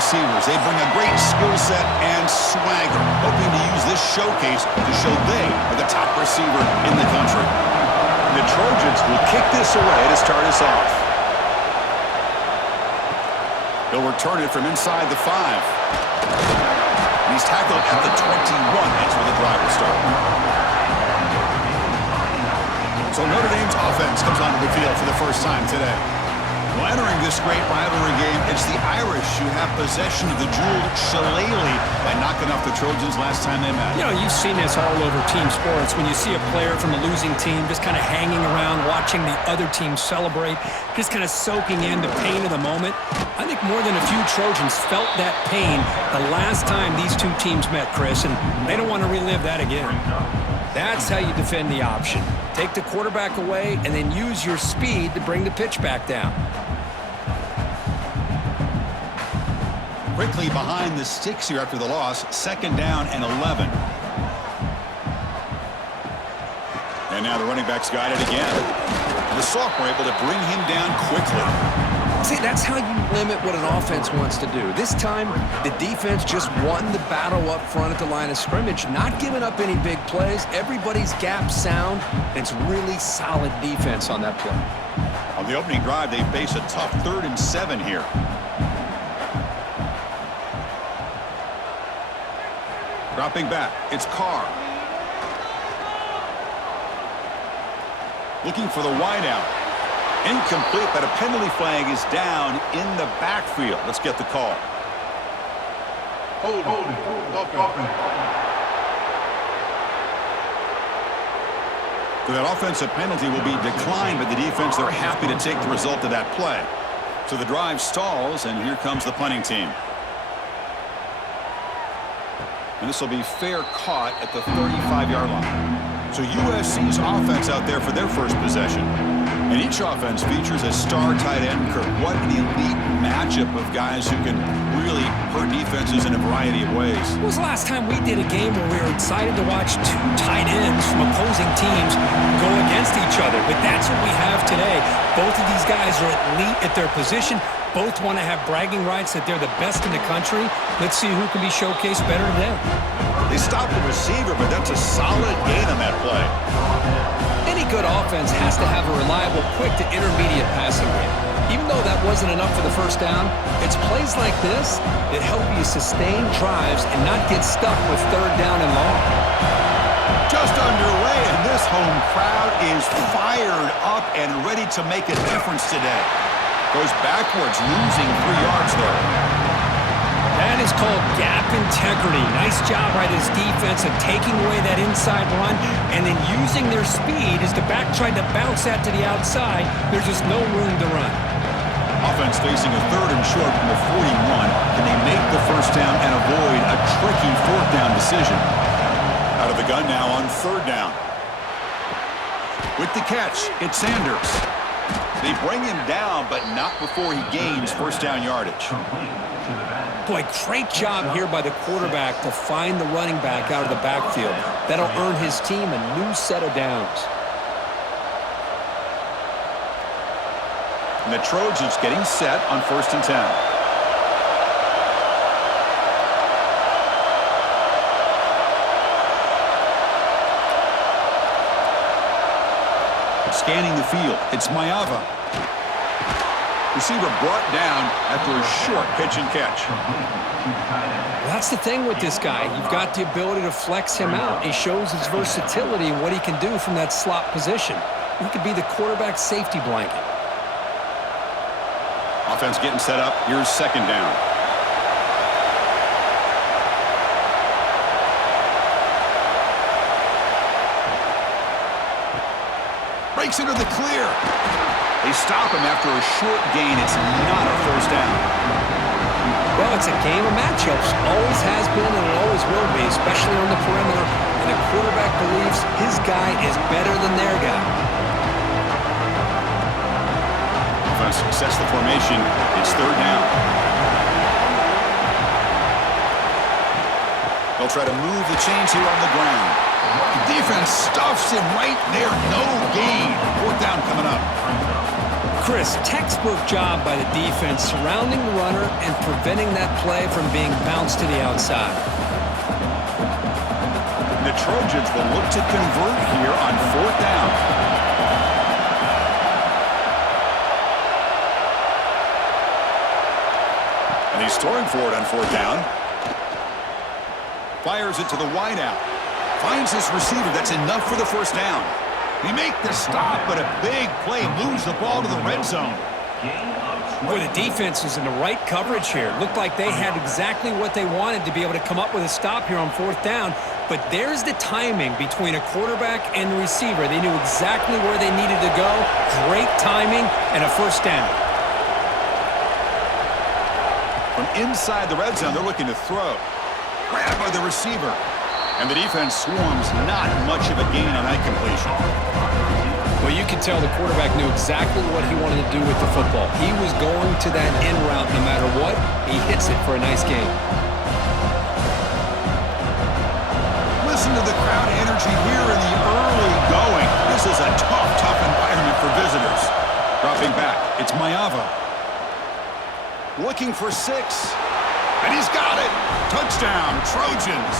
receivers. They bring a great skill set and swagger, hoping to use this showcase to show they are the top receiver in the country. The Trojans will kick this away to start us off. He'll return it from inside the 5. And he's tackled at the 21. That's where the drive will start. So Notre Dame's offense comes onto the field for the first time today. Well, entering this great rivalry game, it's the Irish who have possession of the jeweled shillelagh by knocking off the Trojans last time they met. You know, you've seen this all over team sports. When you see a player from a losing team just kind of hanging around, watching the other team celebrate, just kind of soaking in the pain of the moment. I think more than a few Trojans felt that pain the last time these two teams met, Chris, and they don't want to relive that again. That's how you defend the option. Take the quarterback away and then use your speed to bring the pitch back down. Quickly behind the sticks here after the loss. 2nd down and 11. And now the running back's got it again. The sophomore able to bring him down quickly. See, that's how you limit what an offense wants to do. This time, the defense just won the battle up front at the line of scrimmage, not giving up any big plays. Everybody's gap sound, and it's really solid defense on that play. On the opening drive, they face a tough 3rd and 7 here. Dropping back, it's Carr. Looking for the wideout. Incomplete, but a penalty flag is down in the backfield. Let's get the call. Hold it. So that offensive penalty will be declined by the defense. They're happy to take the result of that play. So the drive stalls, and here comes the punting team. And this will be fair caught at the 35-yard line. So USC's offense out there for their first possession. And each offense features a star tight end. Kirk, what an elite matchup of guys who can really hurt defenses in a variety of ways. When was the last time we did a game where we were excited to watch two tight ends from opposing teams go against each other? But that's what we have today. Both of these guys are elite at their position. Both want to have bragging rights that they're the best in the country. Let's see who can be showcased better today. They stopped the receiver, but that's a solid gain on that play. Any good offense has to have a reliable, quick to intermediate passing game. Even though that wasn't enough for the first down, it's plays like this that help you sustain drives and not get stuck with 3rd down and long. Just underway, and this home crowd is fired up and ready to make a difference today. Goes backwards, losing 3 yards there. That is called gap integrity. Nice job by this defense of taking away that inside run and then using their speed as the back tried to bounce that to the outside. There's just no room to run. Offense facing a 3rd and short from the 41. Can they make the first down and avoid a tricky 4th down decision? Out of the gun now on 3rd down. With the catch, it's Sanders. They bring him down, but not before he gains first down yardage. Boy, great job here by the quarterback to find the running back out of the backfield. That'll earn his team a new set of downs. And the Trojans getting set on 1st and 10. Scanning the field, it's Mayava. Receiver brought down after a short pitch and catch. Well, that's the thing with this guy. You've got the ability to flex him out. He shows his versatility and what he can do from that slot position. He could be the quarterback's safety blanket. Offense getting set up. Here's 2nd down. Breaks into the clear. They stop him after a short gain. It's not a first down. Well, it's a game of matchups. Always has been and it always will be, especially on the perimeter. And the quarterback believes his guy is better than their guy. Offense sets the formation. It's 3rd down. They'll try to move the chains here on the ground. The defense stuffs him right there. No gain. 4th down coming up. Chris, textbook job by the defense surrounding the runner and preventing that play from being bounced to the outside. The Trojans will look to convert here on 4th down. And he's throwing for it on 4th down. Fires it to the wideout. Finds his receiver. That's enough for the 1st down. They make the stop, but a big play moves the ball to the red zone. Boy, the defense was in the right coverage here. Looked like they had exactly what they wanted to be able to come up with a stop here on 4th down. But there's the timing between a quarterback and the receiver. They knew exactly where they needed to go. Great timing and a 1st down. From inside the red zone, they're looking to throw. Grabbed by the receiver. And the defense swarms, not much of a gain on that completion. Well, you can tell the quarterback knew exactly what he wanted to do with the football. He was going to that end route no matter what. He hits it for a nice gain. Listen to the crowd energy here in the early going. This is a tough environment for visitors. Dropping back, it's Mayava. Looking for 6. And he's got it. Touchdown, Trojans.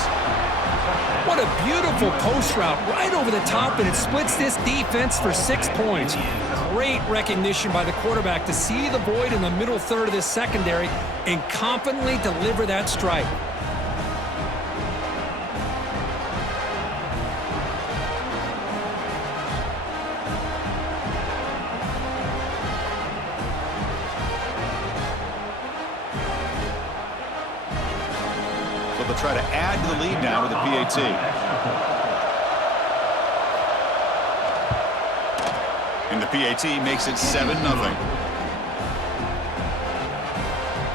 What a beautiful post route right over the top, and it splits this defense for 6 points. Great recognition by the quarterback to see the void in the middle third of this secondary and confidently deliver that strike. They'll try to add to the lead now with the PAT. And the PAT makes it 7-0.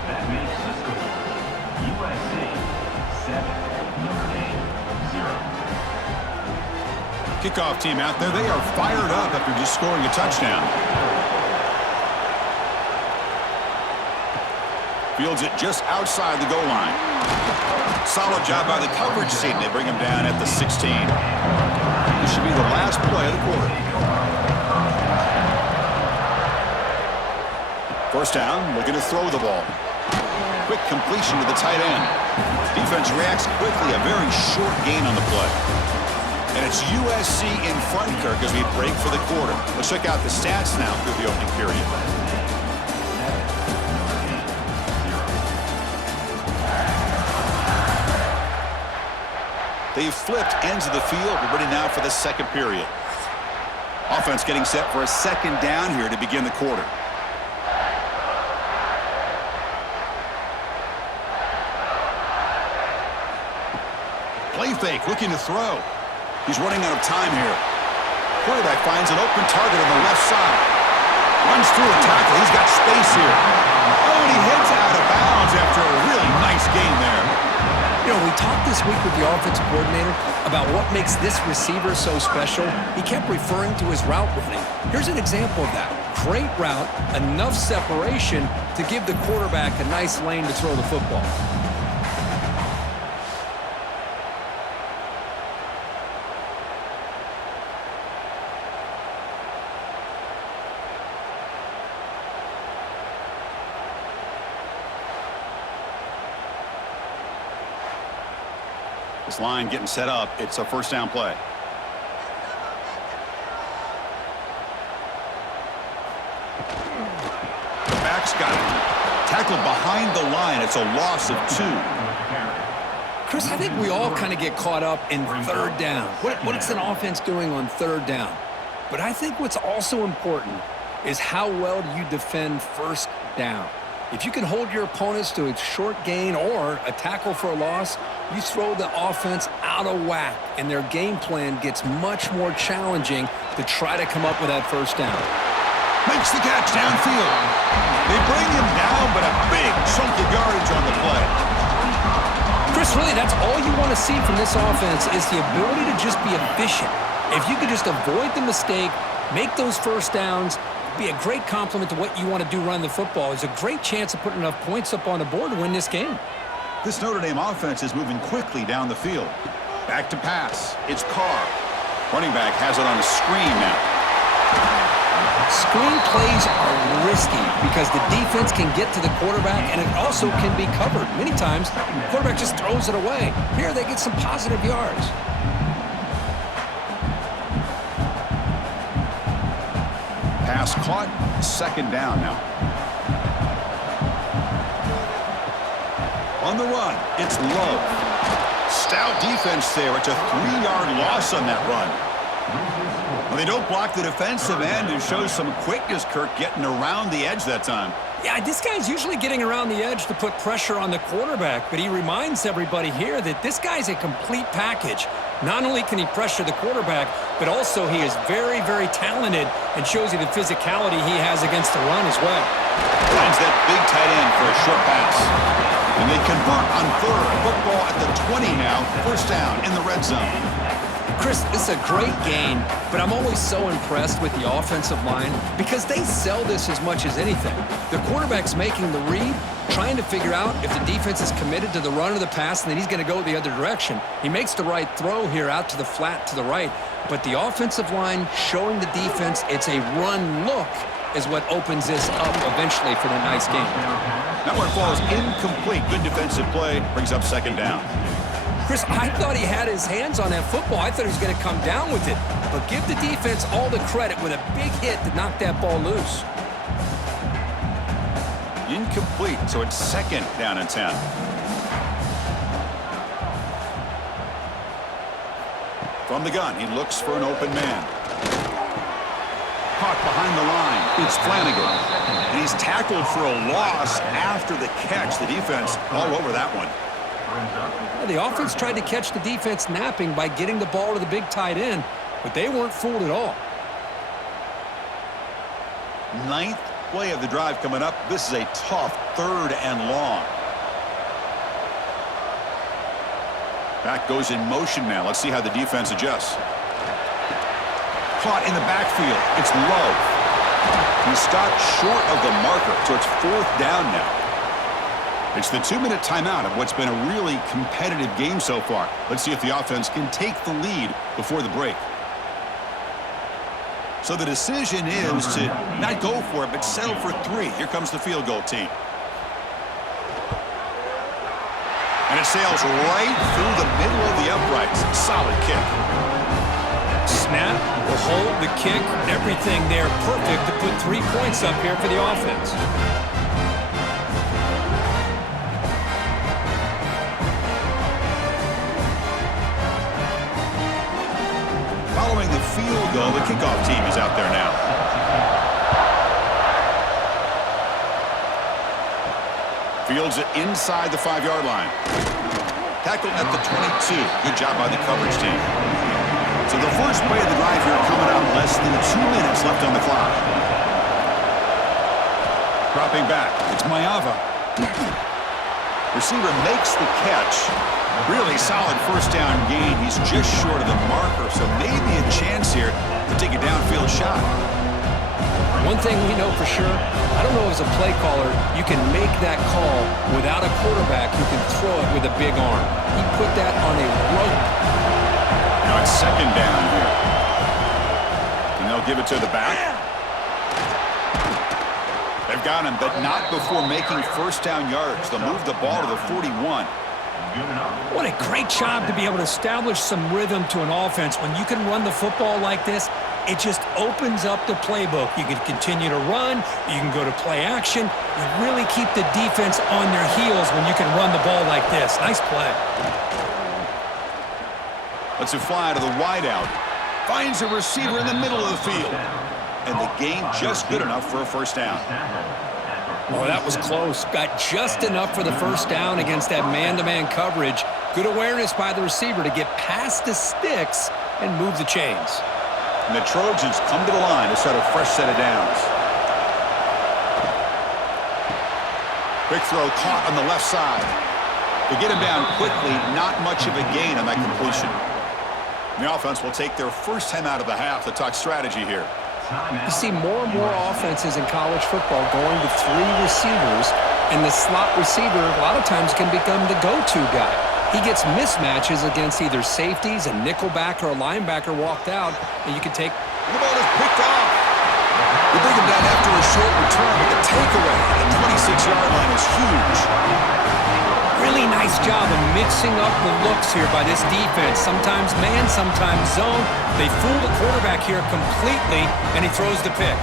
That makes the score USC 7, Notre Dame 0. Kickoff team out there. They are fired up after just scoring a touchdown. Fields it just outside the goal line. Solid job by the coverage team. They bring him down at the 16. This should be the last play of the quarter. 1st down, looking to throw the ball. Quick completion to the tight end. Defense reacts quickly, a very short gain on the play. And it's USC in front, Kirk, as we break for the quarter. Let's check out the stats now through the opening period. They've flipped ends of the field. We're ready now for the 2nd period. Offense getting set for a 2nd down here to begin the quarter. Play fake, looking to throw. He's running out of time here. Quarterback finds an open target on the left side. Runs through a tackle. He's got space here. Oh, and he heads out of bounds after a really nice game there. You know, we talked this week with the offensive coordinator about what makes this receiver so special. He kept referring to his route running. Here's an example of that. Great route, enough separation to give the quarterback a nice lane to throw the football. This line getting set up. It's a 1st down play. The back's got it. Tackled behind the line. It's a loss of 2. Chris, I think we all kind of get caught up in 3rd down. What is an offense doing on 3rd down? But I think what's also important is how well do you defend 1st down. If you can hold your opponents to a short gain or a tackle for a loss, you throw the offense out of whack, and their game plan gets much more challenging to try to come up with that 1st down. Makes the catch downfield. They bring him down, but a big chunk of yardage on the play. Chris, really, that's all you want to see from this offense is the ability to just be efficient. If you could just avoid the mistake, make those 1st downs, be a great compliment to what you want to do running the football. There's a great chance of putting enough points up on the board to win this game. This Notre Dame offense is moving quickly down the field. Back to pass. It's Carr. Running back has it on a screen now. Screen plays are risky because the defense can get to the quarterback, and it also can be covered. Many times, the quarterback just throws it away. Here, they get some positive yards. Pass caught, second down now. On the run, it's Love. Stout defense there. It's a 3-yard loss on that run. Well, they don't block the defensive end, who shows some quickness, Kirk, getting around the edge that time. Yeah, this guy's usually getting around the edge to put pressure on the quarterback, but he reminds everybody here that this guy's a complete package. Not only can he pressure the quarterback, but also he is very, very talented and shows you the physicality he has against the run as well. Finds that big tight end for a short pass. And they convert on third. Football at the 20 now. First down in the red zone. Chris, this is a great game, but I'm always so impressed with the offensive line because they sell this as much as anything. The quarterback's making the read, trying to figure out if the defense is committed to the run or the pass, and then he's going to go the other direction. He makes the right throw here out to the flat to the right, but the offensive line showing the defense it's a run look is what opens this up eventually for the nice game. That one falls incomplete. Good defensive play. Brings up second down. Chris, I thought he had his hands on that football. I thought he was going to come down with it. But give the defense all the credit with a big hit to knock that ball loose. Incomplete, so it's second down and 10. From the gun, he looks for an open man. Caught behind the line. It's Flanagan. And he's tackled for a loss after the catch. The defense all over that one. The offense tried to catch the defense napping by getting the ball to the big tight end, but they weren't fooled at all. Ninth play of the drive coming up. This is a tough third and long. Back goes in motion now. Let's see how the defense adjusts. Caught in the backfield. It's Love. He stopped short of the marker, so it's fourth down now. It's the 2-minute timeout of what's been a really competitive game so far. Let's see if the offense can take the lead before the break. So the decision is to not go for it, but settle for 3. Here comes the field goal team. And it sails right through the middle of the uprights. Solid kick. Snap, the hold, the kick, everything there perfect to put 3 points up here for the offense. Following the field goal, the kickoff team is out there now. Fields it inside the 5-yard line. Tackled at the 22. Good job by the coverage team. So the first play of the drive here coming up. Less than 2 minutes left on the clock. Dropping back. It's Mayava. Receiver makes the catch. Really solid first down gain. He's just short of the marker, so maybe a chance here to take a downfield shot. One thing we know for sure, I don't know as a play caller, you can make that call without a quarterback who can throw it with a big arm. He put that on a rope. Now it's second down here. And they'll give it to the back. They've got him, but not before making first down yards. They'll move the ball to the 41. What a great job to be able to establish some rhythm to an offense. When you can run the football like this, it just opens up the playbook. You can continue to run. You can go to play action. You really keep the defense on their heels when you can run the ball like this. Nice play. Lets it fly to the wideout. Finds a receiver in the middle of the field. And the gain just good enough for a first down. Oh, that was close. Got just enough for the first down against that man-to-man coverage. Good awareness by the receiver to get past the sticks and move the chains. And the Trojans come to the line to set a fresh set of downs. Quick throw caught on the left side. To get him down quickly, not much of a gain on that completion. The offense will take their first time out of the half to talk strategy here. You see more and more offenses in college football going to 3 receivers, and the slot receiver a lot of times can become the go-to guy. He gets mismatches against either safeties, a nickelback, or a linebacker walked out, and you can take. The ball is picked off. They bring him down after a short return, but the takeaway at the 26-yard line is huge. Really nice job of mixing up the looks here by this defense. Sometimes man, sometimes zone. They fool the quarterback here completely, and he throws the pick.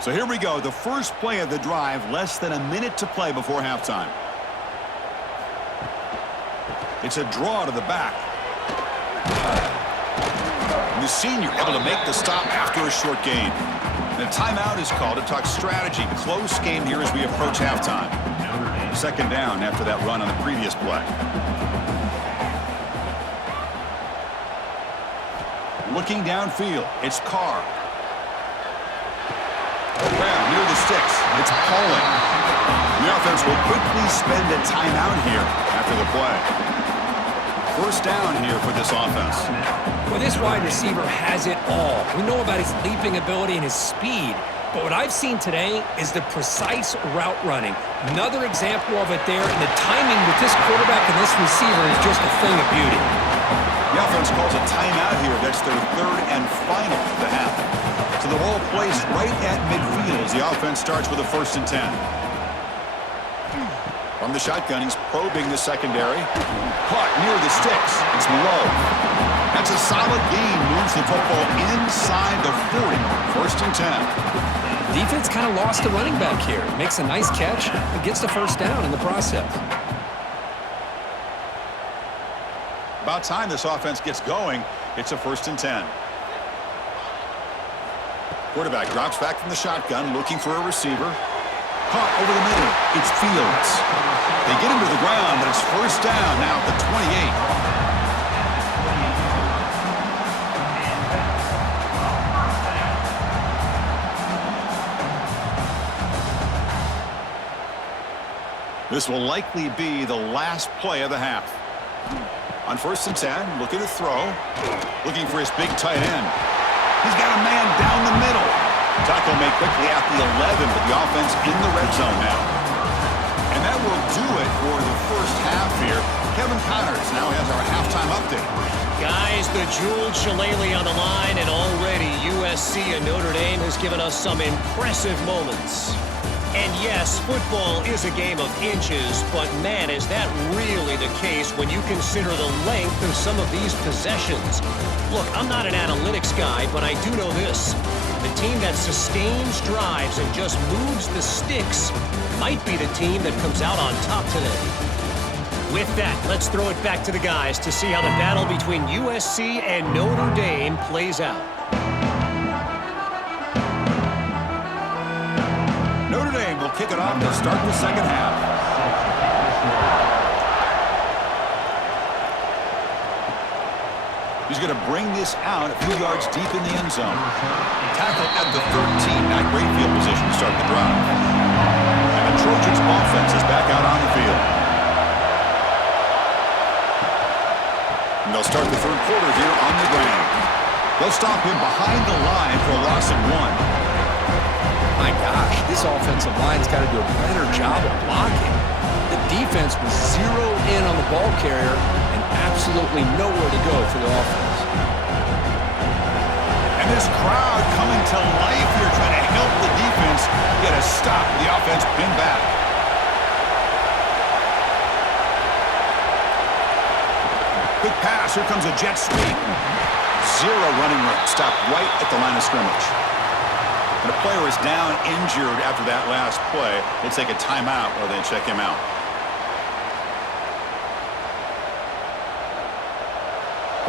So here we go, the first play of the drive, less than a minute to play before halftime. It's a draw to the back. And the senior able to make the stop after a short gain. And a timeout is called to talk strategy. Close game here as we approach halftime. Second down after that run on the previous play. Looking downfield, it's Carr. Grab near the sticks. It's Pauling. The offense will quickly spend a timeout here after the play. First down here for this offense. Well, this wide receiver has it all. We know about his leaping ability and his speed, but what I've seen today is the precise route running. Another example of it there, and the timing with this quarterback and this receiver is just a thing of beauty. The offense calls a timeout here. That's their third and final of the half. So the ball placed right at midfield as the offense starts with a 1st and 10. From the shotgun, he's probing the secondary. Caught near the sticks. It's low. That's a solid gain. Moves the football inside the 40. 1st and 10. Defense kind of lost the running back here. Makes a nice catch and gets the first down in the process. About time this offense gets going. It's a 1st and 10. Quarterback drops back from the shotgun, looking for a receiver. Caught over the middle. It's Fields. They get him to the ground, but it's first down now at the 28. This will likely be the last play of the half. On 1st and 10, looking to throw. Looking for his big tight end. He's got a man down the middle. Tackle made quickly at the 11, but the offense in the red zone now. And that will do it for the first half here. Kevin Connors now has our halftime update. Guys, the jeweled shillelagh on the line, and already USC and Notre Dame has given us some impressive moments. And yes, football is a game of inches, but man, is that really the case when you consider the length of some of these possessions. Look, I'm not an analytics guy, but I do know this. The team that sustains drives and just moves the sticks might be the team that comes out on top today. With that, let's throw it back to the guys to see how the battle between USC and Notre Dame plays out. Notre Dame will kick it off to start the second half. He's going to bring this out a few yards deep in the end zone. Tackle at the 13. Not great field position to start the drive. And the Trojans' offense is back out on the field. And they'll start the third quarter here on the ground. They'll stop him behind the line for a loss of 1. My gosh, this offensive line's got to do a better job of blocking. The defense was zeroed in on the ball carrier and absolutely nowhere to go for the offense. And this crowd coming to life here, trying to help the defense get a stop. The offense pinned back. Quick pass. Here comes a jet sweep. Zero running room. Stopped right at the line of scrimmage. And a player is down injured after that last play. We'll take a timeout while they check him out.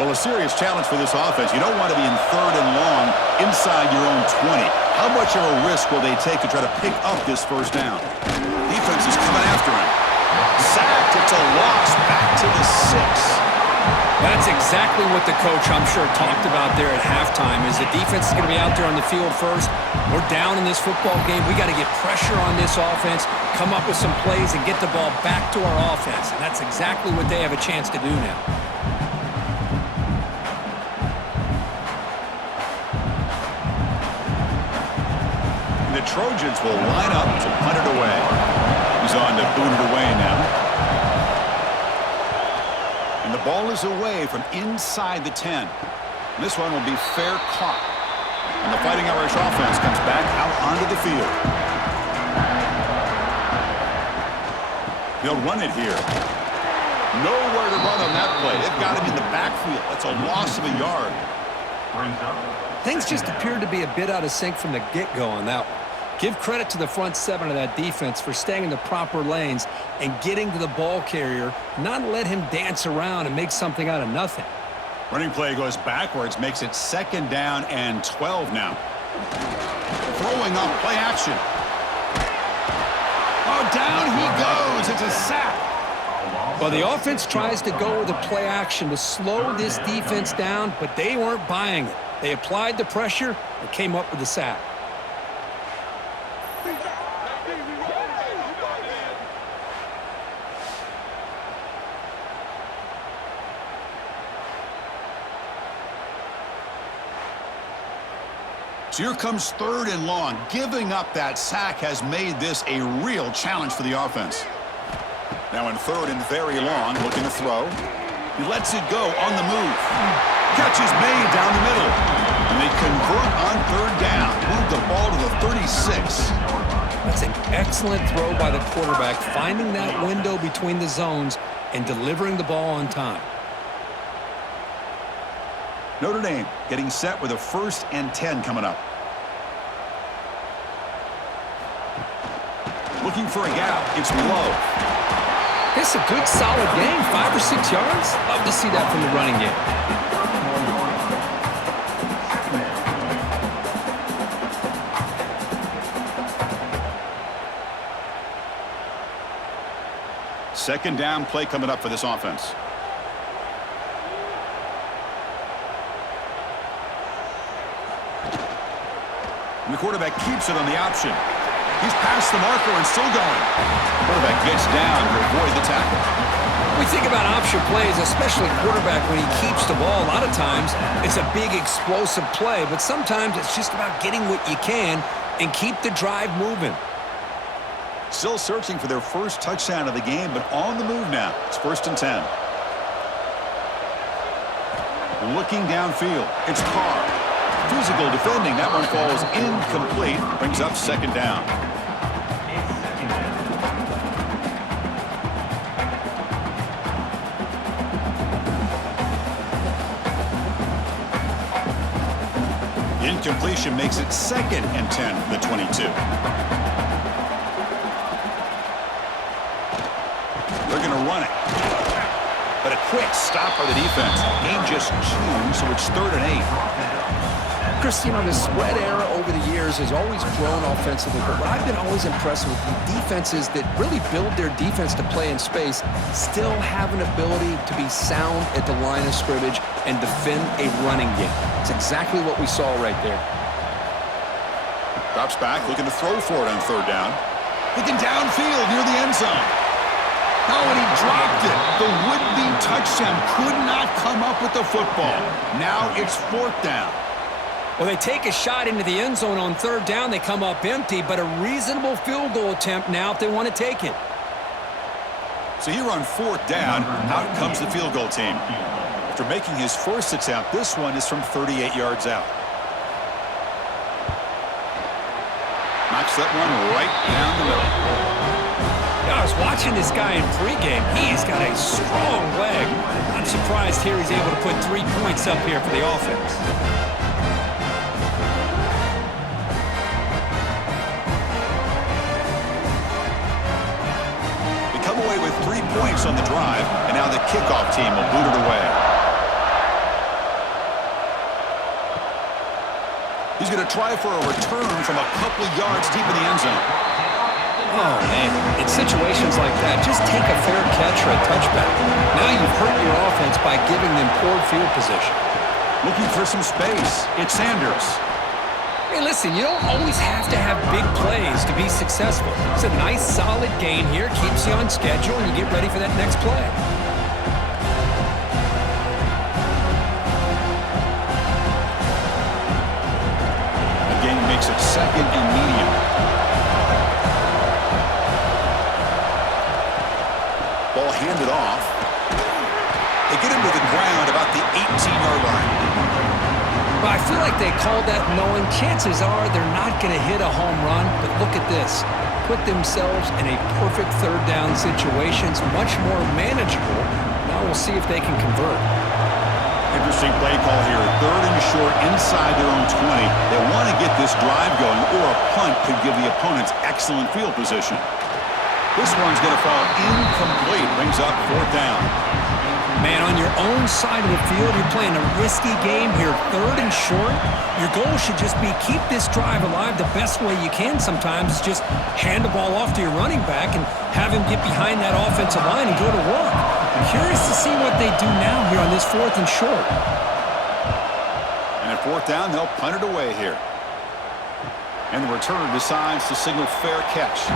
Well, a serious challenge for this offense. You don't want to be in 3rd and long inside your own 20. How much of a risk will they take to try to pick up this first down? Defense is coming after him. Sacked. It's a loss. Back to the 6. That's exactly what the coach, I'm sure, talked about there at halftime, is the defense is going to be out there on the field first. We're down in this football game. We got to get pressure on this offense, come up with some plays, and get the ball back to our offense. And that's exactly what they have a chance to do now. And the Trojans will line up to punt it away. moves on to boot it away now. And the ball is away from inside the 10. And this one will be fair caught. And the Fighting Irish offense comes back out onto the field. They'll run it here. Nowhere to run on that play. They've got him in the backfield. That's a loss of a yard. Things just appeared to be a bit out of sync from the get-go on that one. Give credit to the front seven of that defense for staying in the proper lanes and getting to the ball carrier, not let him dance around and make something out of nothing. Running play goes backwards, makes it 2nd down and 12 now. Throwing up play action. Oh, down he goes. It's a sack. Well, the offense tries to go with a play action to slow this defense down, but they weren't buying it. They applied the pressure and came up with the sack. So here comes 3rd and long. Giving up that sack has made this a real challenge for the offense. Now in 3rd and very long, looking to throw. He lets it go on the move. Catch is made down the middle. And they convert on 3rd down. Move the ball to the 36. That's an excellent throw by the quarterback, finding that window between the zones and delivering the ball on time. Notre Dame getting set with a 1st and 10 coming up. Looking for a gap. It's low. It's a good, solid game, 5 or 6 yards. Love to see that from the running game. Second down play coming up for this offense. And the quarterback keeps it on the option. He's past the marker and still going. Quarterback gets down to avoid the tackle. We think about option plays, especially quarterback when he keeps the ball. A lot of times it's a big explosive play, but sometimes it's just about getting what you can and keep the drive moving. Still searching for their first touchdown of the game, but on the move now. It's 1st and 10. Looking downfield. It's Carr. Physical defending. That one falls incomplete. Brings up 2nd down. Incompletion makes it 2nd and 10 from the 22. They're going to run it. But a quick stop by the defense. Gain just 2, so it's 3rd and 8. Chris, you know, the spread era over the years has always grown offensively, but what I've been always impressed with defenses that really build their defense to play in space still have an ability to be sound at the line of scrimmage and defend a running game. It's exactly what we saw right there. Drops back, looking to throw for it on 3rd down. Looking downfield near the end zone. Oh, and he dropped it. The would-be touchdown could not come up with the football. Now it's 4th down. Well, they take a shot into the end zone on 3rd down. They come up empty, but a reasonable field goal attempt now if they want to take it. So here on 4th down, out comes the field goal team. After making his first attempt, this one is from 38 yards out. Knocks that one right down the middle. I was watching this guy in pregame. He's got a strong leg. I'm surprised here he's able to put 3 points up here for the offense. They come away with 3 points on the drive, and now the kickoff team will boot it away. He's going to try for a return from a couple of yards deep in the end zone. Oh, man. In situations like that, just take a fair catch or a touchback. Now you've hurt your offense by giving them poor field position. Looking for some space. It's Sanders. Hey, listen, you don't always have to have big plays to be successful. It's a nice, solid gain here. Keeps you on schedule, and you get ready for that next play. Makes it 2nd and medium. feel like they called that knowing chances are they're not going to hit a home run, but look at this. Put themselves in a perfect third down situation. It's much more manageable. Now we'll see if they can convert. Interesting play call here. Third and short inside their own 20. They want to get this drive going, or a punt could give the opponents excellent field position. This one's going to fall incomplete. Brings up fourth down. Man, on your own side of the field, you're playing a risky game here. Third and short, your goal should just be keep this drive alive the best way you can sometimes. Is just hand the ball off to your running back and have him get behind that offensive line and go to work. I'm curious to see what they do now here on this fourth and short. And at fourth down, they'll punt it away here. And the returner decides to signal fair catch.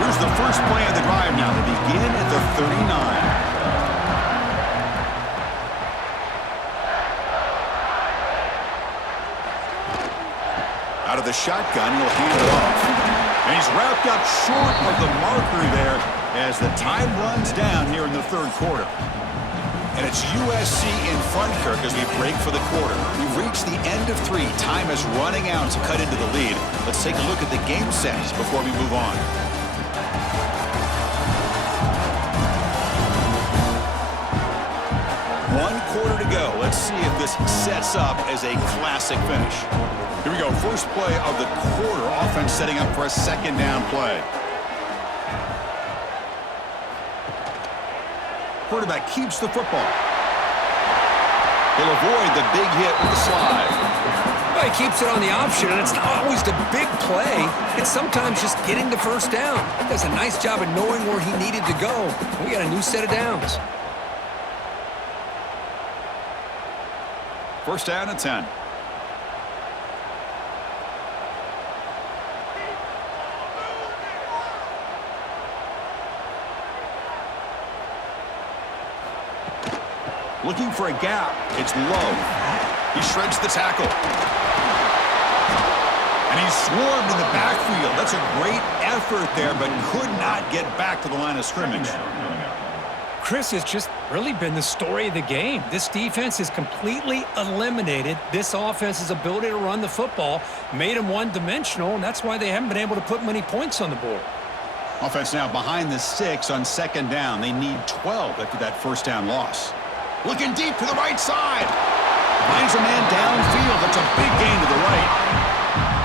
Here's the first play of the drive now. They begin at the 39. Out of the shotgun, he'll hand it off. And he's wrapped up short of the marker there as the time runs down here in the third quarter. And it's USC in front, Kirk, as we break for the quarter. We've reached the end of 3. Time is running out to cut into the lead. Let's take a look at the game sets before we move on. One quarter to go. Let's see if this sets up as a classic finish. Here we go. First play of the quarter. Offense setting up for a second down play. Quarterback keeps the football. He'll avoid the big hit with the slide. Well, he keeps it on the option, and it's not always the big play. It's sometimes just getting the first down. He does a nice job of knowing where he needed to go. We got a new set of downs. First down at 10. Looking for a gap. It's low. He shreds the tackle. And he's swarmed in the backfield. That's a great effort there, but could not get back to the line of scrimmage. Chris has just really been the story of the game. This defense has completely eliminated this offense's ability to run the football, made them one-dimensional, and that's why they haven't been able to put many points on the board. Offense now behind the 6 on second down. They need 12 after that first down loss. Looking deep to the right side. Finds a man downfield. That's a big gain to the right.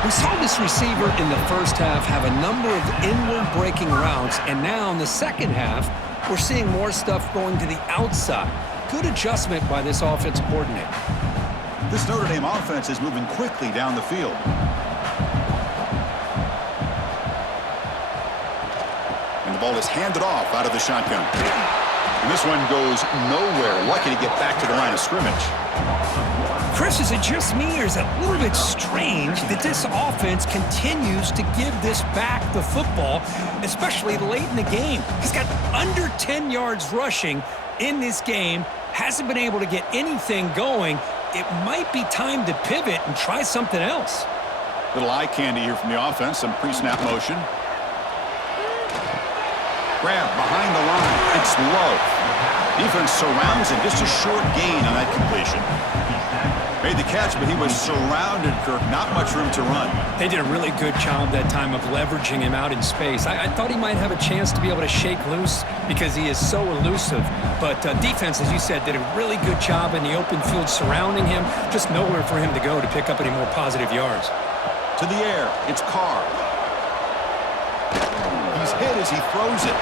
We saw this receiver in the first half have a number of inward breaking routes, and now in the second half, we're seeing more stuff going to the outside. Good adjustment by this offense coordinator. This Notre Dame offense is moving quickly down the field. And the ball is handed off out of the shotgun. And this one goes nowhere. Lucky to get back to the line of scrimmage. Chris, is it just me, or is it a little bit strange that this offense continues to give this back the football, especially late in the game? He's got under 10 yards rushing in this game, hasn't been able to get anything going. It might be time to pivot and try something else. Little eye candy here from the offense, some pre-snap motion. Grab behind the line. It's low. Defense surrounds him. Just a short gain on that completion. Made the catch, but he was surrounded, Kirk. Not much room to run. They did a really good job that time of leveraging him out in space. I thought he might have a chance to be able to shake loose because he is so elusive. But defense, as you said, did a really good job in the open field surrounding him. Just nowhere for him to go to pick up any more positive yards. To the air. It's Carr. He's hit as he throws it.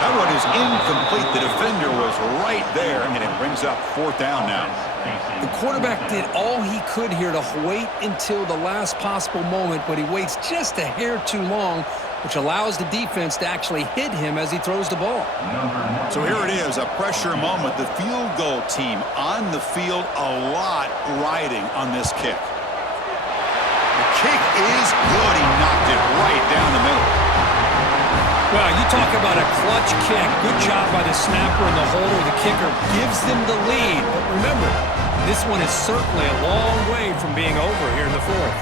That one is incomplete. The defender was right there, and it brings up fourth down now. The quarterback did all he could here to wait until the last possible moment, but he waits just a hair too long, which allows the defense to actually hit him as he throws the ball. So here it is, a pressure moment. The field goal team on the field, a lot riding on this kick. The kick is good. He knocked it right down the middle. Well, you talk about a clutch kick. Good job by the snapper and the holder. The kicker gives them the lead. But remember, this one is certainly a long way from being over here in the fourth.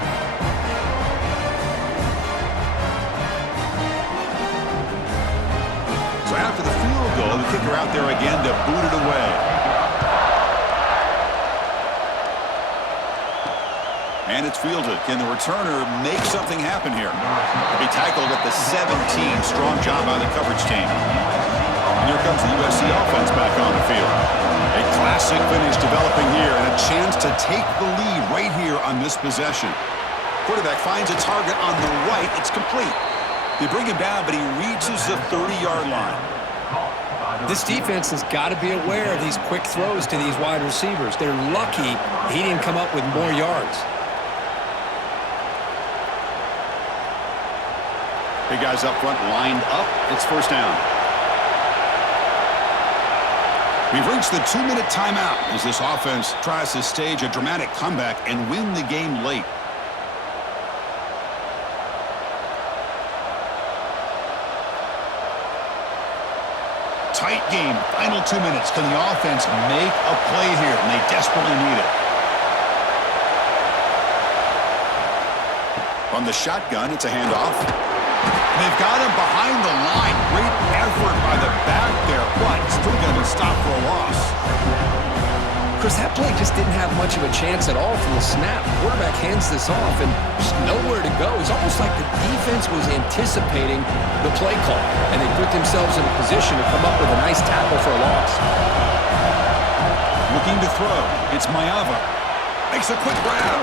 So after the field goal, the kicker out there again to boot it away. And it's fielded. Can the returner make something happen here? To be tackled at the 17. Strong job by the coverage team. And here comes the USC offense back on the field. A classic finish developing here and a chance to take the lead right here on this possession. Quarterback finds a target on the right. It's complete. They bring him down, but he reaches the 30-yard line. This defense has got to be aware of these quick throws to these wide receivers. They're lucky he didn't come up with more yards. Big guys up front lined up. It's first down. We've reached the 2-minute timeout as this offense tries to stage a dramatic comeback and win the game late. Tight game. Final 2 minutes. Can the offense make a play here? And they desperately need it. On the shotgun, it's a handoff. They've got him behind the line. Great effort by the back there, but still going to stop for a loss. Chris, that play just didn't have much of a chance at all from the snap. Quarterback hands this off, and there's nowhere to go. It's almost like the defense was anticipating the play call, and they put themselves in a position to come up with a nice tackle for a loss. Looking to throw. It's Mayava. Makes a quick grab.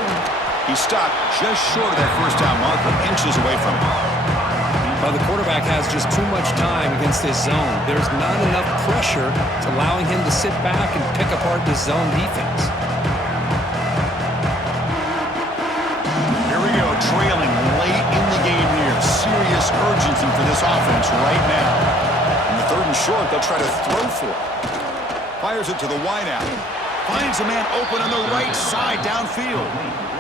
He stopped just short of that first down marker, inches away from it. Well, the quarterback has just too much time against this zone. There's not enough pressure to allowing him to sit back and pick apart this zone defense. Here we go, trailing late in the game here. Serious urgency for this offense right now. In the 3rd and short, they'll try to throw for it. Fires it to the wideout. Finds a man open on the right side downfield.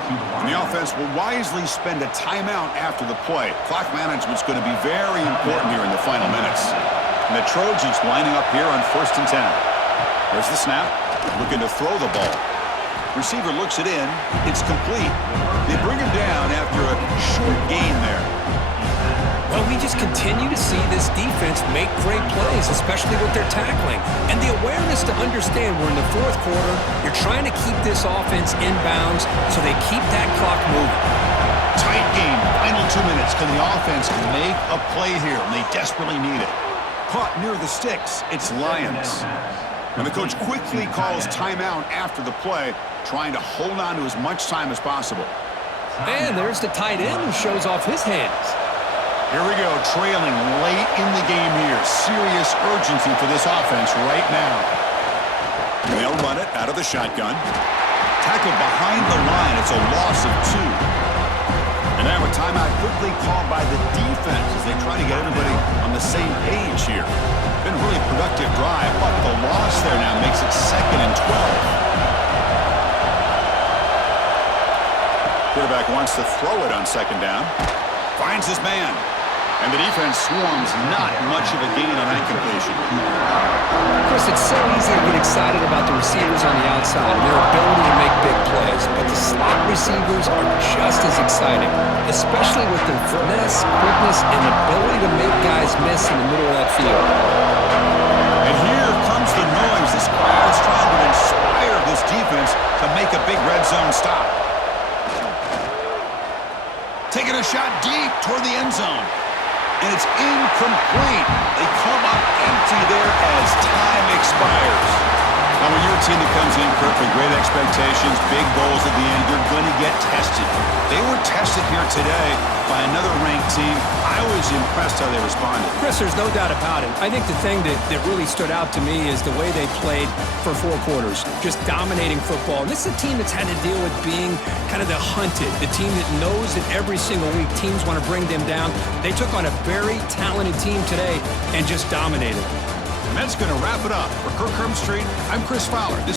And the offense will wisely spend a timeout after the play. Clock management's going to be very important here in the final minutes. And the Trojans lining up here on 1st and 10. There's the snap. Looking to throw the ball. Receiver looks it in. It's complete. They bring him down after a short gain there. Well, we just continue to see this defense make great plays, especially with their tackling. And the awareness to understand we're in the 4th quarter, you're trying to keep this offense in bounds so they keep that clock moving. Tight game, final 2 minutes. Can the offense make a play here? And they desperately need it. Caught near the sticks, it's Lions. And the coach quickly calls timeout after the play, trying to hold on to as much time as possible. And there's the tight end who shows off his hands. Here we go, trailing late in the game here. Serious urgency for this offense right now. They'll run it out of the shotgun. Tackled behind the line. It's a loss of 2. And now a timeout quickly called by the defense as they try to get everybody on the same page here. Been a really productive drive, but the loss there now makes it 2nd and 12. Quarterback wants to throw it on 2nd down. Finds his man. And the defense swarms, not much of a gain on that completion. Chris, it's so easy to get excited about the receivers on the outside and their ability to make big plays, but the slot receivers are just as exciting, especially with their finesse, quickness, and ability to make guys miss in the middle of that field. And here comes the noise. This crowd's trying to inspire this defense to make a big red zone stop. Taking a shot deep toward the end zone. And it's incomplete. They come up empty there as time expires. Now, when you're a team that comes in, Kirk, with great expectations, big goals at the end, you're going to get tested. They were tested here today by another ranked team. I was impressed how they responded. Chris, there's no doubt about it. I think the thing that really stood out to me is the way they played for 4 quarters, just dominating football. And this is a team that's had to deal with being kind of the hunted, the team that knows that every single week teams want to bring them down. They took on a very talented team today and just dominated. And that's going to wrap it up. For Kirk Street, I'm Chris Fowler.